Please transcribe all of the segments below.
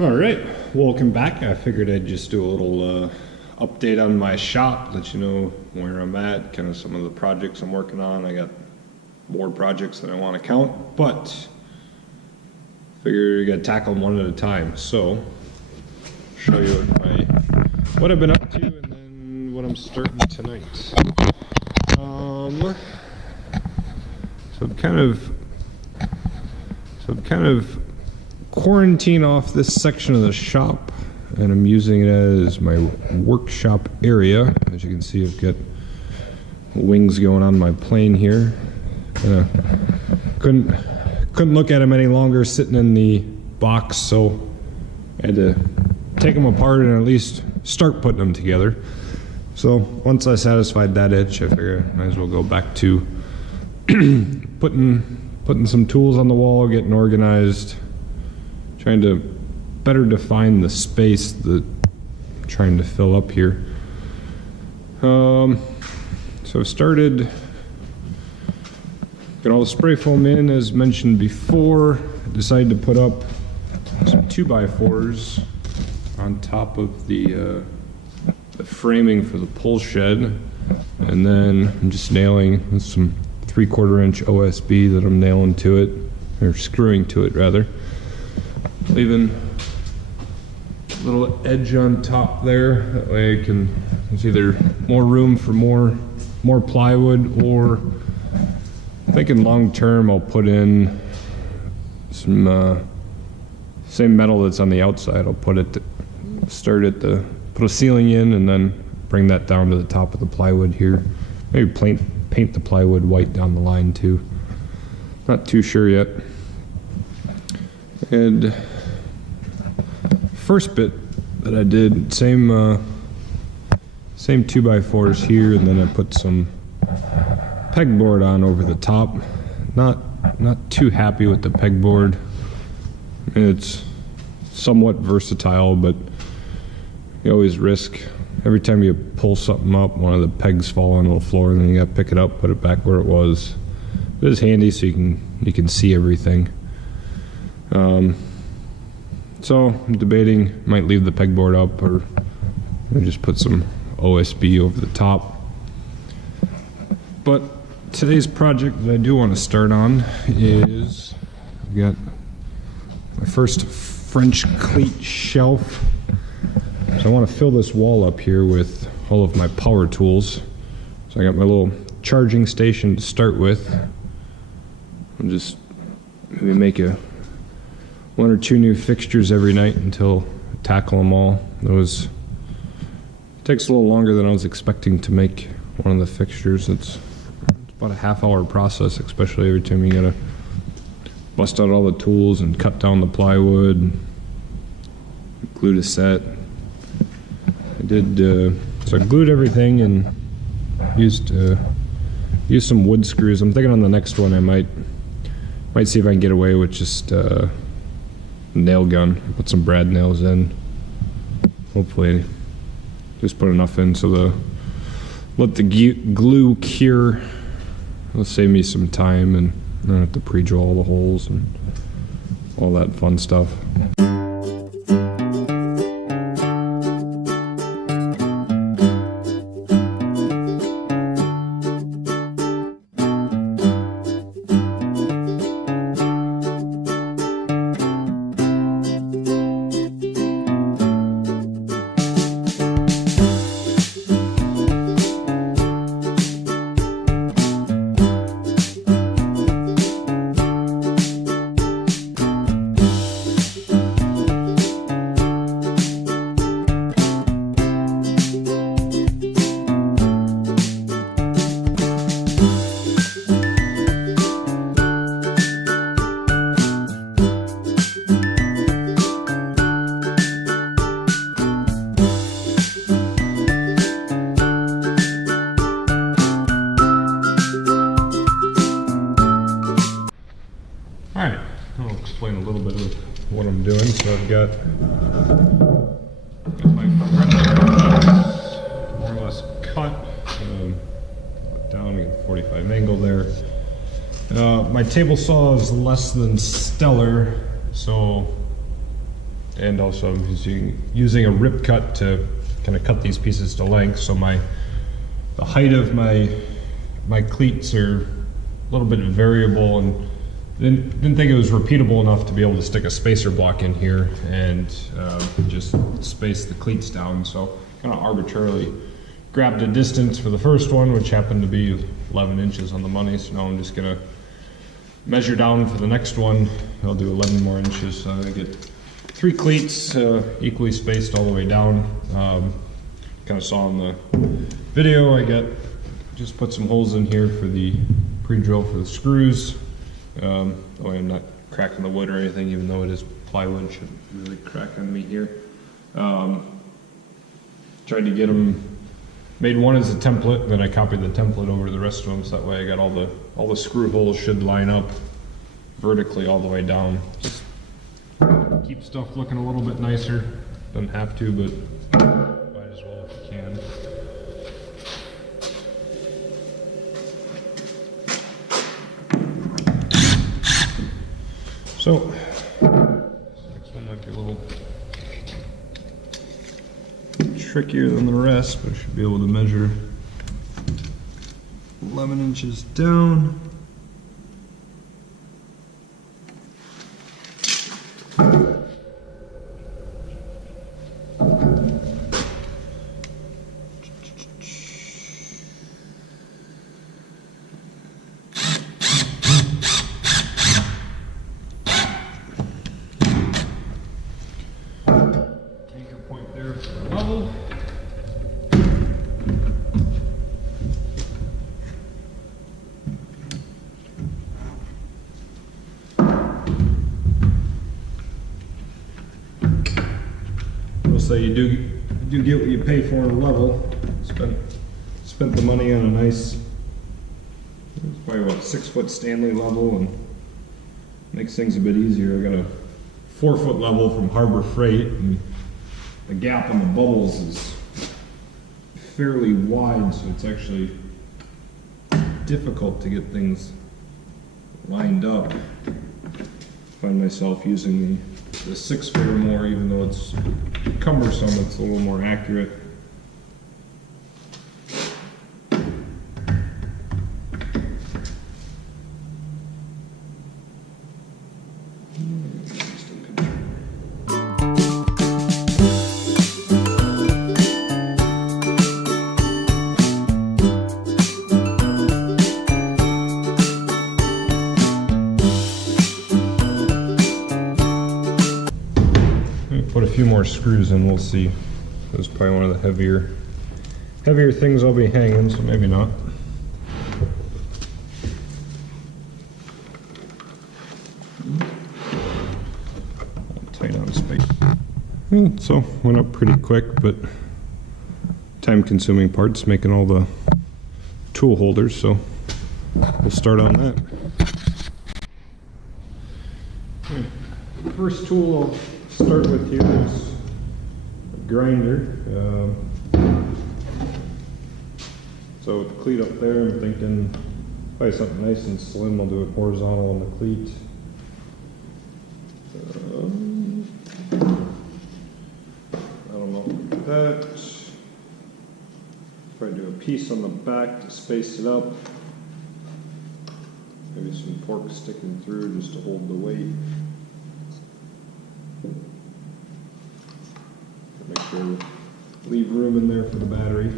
Alright, welcome back. I figured I'd just do a little update on my shop, let you know where I'm at, kind of some of the projects I'm working on. I got more projects than I want to count, but figure you gotta tackle them one at a time. So, show you what I've been up to and then what I'm starting tonight. So I'm kind of quarantine off this section of the shop, and I'm using it as my workshop area. As you can see, I've got wings going on my plane here. Couldn't look at them any longer sitting in the box, so I had to take them apart and at least start putting them together. So once I satisfied that itch, I figured I might as well go back to putting some tools on the wall, getting organized, trying to better define the space that I'm trying to fill up here. So I've started, got all the spray foam in as mentioned before. I decided to put up some 2x4s on top of the framing for the pull shed, and then I'm just nailing some 3/4 inch OSB that I'm nailing to it, or screwing to it rather. Leaving a little edge on top there, that way I can, it's either more room for more plywood, or I'm thinking long term I'll put in some same metal that's on the outside. I'll put it, put a ceiling in and then bring that down to the top of the plywood here. Maybe paint the plywood white down the line too. Not too sure yet. And first bit that I did, same 2x4s here, and then I put some pegboard on over the top. Not too happy with the pegboard. It's somewhat versatile, but you always risk every time you pull something up, one of the pegs fall onto the floor, and then you gotta pick it up, put it back where it was. It is handy so you can see everything. So I'm debating, might leave the pegboard up or just put some OSB over the top. But today's project that I do want to start on is, I've got my first French cleat shelf. So I want to fill this wall up here with all of my power tools. So I got my little charging station to start with. I'll just maybe make one or two new fixtures every night until I tackle them all. It takes a little longer than I was expecting to make one of the fixtures. It's about a half-hour process, especially every time you gotta bust out all the tools and cut down the plywood, glue to set. So I glued everything and used some wood screws. I'm thinking on the next one I might see if I can get away with just nail gun. Put some brad nails in. Hopefully just put enough in so let the glue cure. It'll save me some time and I don't have to pre-drill all the holes and all that fun stuff. Alright, I'll explain a little bit of what I'm doing. So I've got my more or less cut down, we got 45 angle there. My table saw is less than stellar, so and also I'm using a rip cut to kind of cut these pieces to length. So the height of my cleats are a little bit variable, and didn't think it was repeatable enough to be able to stick a spacer block in here and just space the cleats down. So kind of arbitrarily grabbed a distance for the first one, which happened to be 11 inches on the money. So now I'm just gonna measure down for the next one. I'll do 11 more inches. So I get 3 cleats equally spaced all the way down. Kind of saw in the video, just put some holes in here for the pre-drill for the screws. Oh, I'm not cracking the wood or anything, even though it is plywood. Shouldn't really crack on me here. Tried to get them made one as a template, then I copied the template over to the rest of them, so that way I got all the screw holes should line up vertically all the way down. Just keep stuff looking a little bit nicer. Doesn't have to, but might as well if you can. So, next one might be a little trickier than the rest, but I should be able to measure 11 inches down. So you do get what you pay for in a level. Spent the money on a nice, it's probably about 6-foot Stanley level, and makes things a bit easier. I got a 4-foot level from Harbor Freight, and the gap on the bubbles is fairly wide, so it's actually difficult to get things lined up. Find myself using the 6-foot or more, even though it's cumbersome, it's a little more accurate. Put a few more screws in, we'll see. This is probably one of the heavier things I'll be hanging, so maybe not. Tight on space. So went up pretty quick, but time-consuming parts making all the tool holders. So we'll start on that. First tool I'll start with here is a grinder. So with the cleat up there, I'm thinking probably something nice and slim. I'll do it horizontal on the cleat. I don't know about that. Probably do a piece on the back to space it up. Maybe some fork sticking through just to hold the weight. Make sure leave room in there for the battery.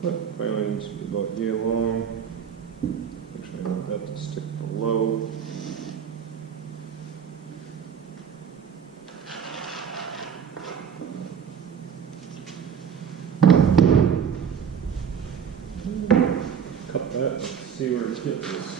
But finally needs to be about yay long. Actually, I want that to stick below. Cut that and see where it gets.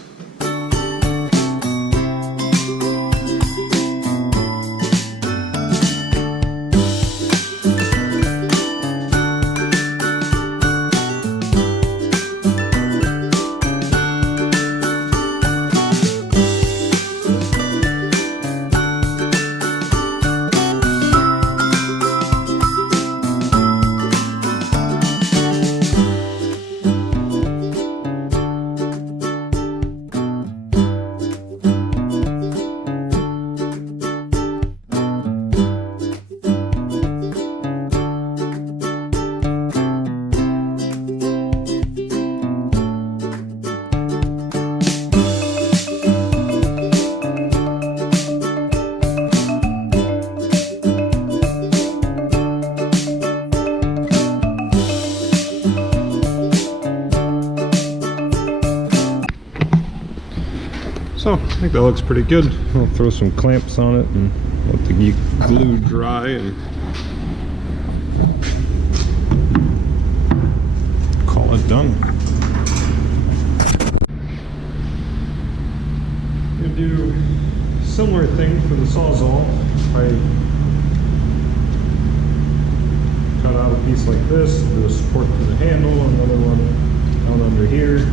So I think that looks pretty good. I'll throw some clamps on it and let the glue dry and call it done. I'm gonna do a similar thing for the Sawzall. I cut out a piece like this, do a support for the handle, another one out under here.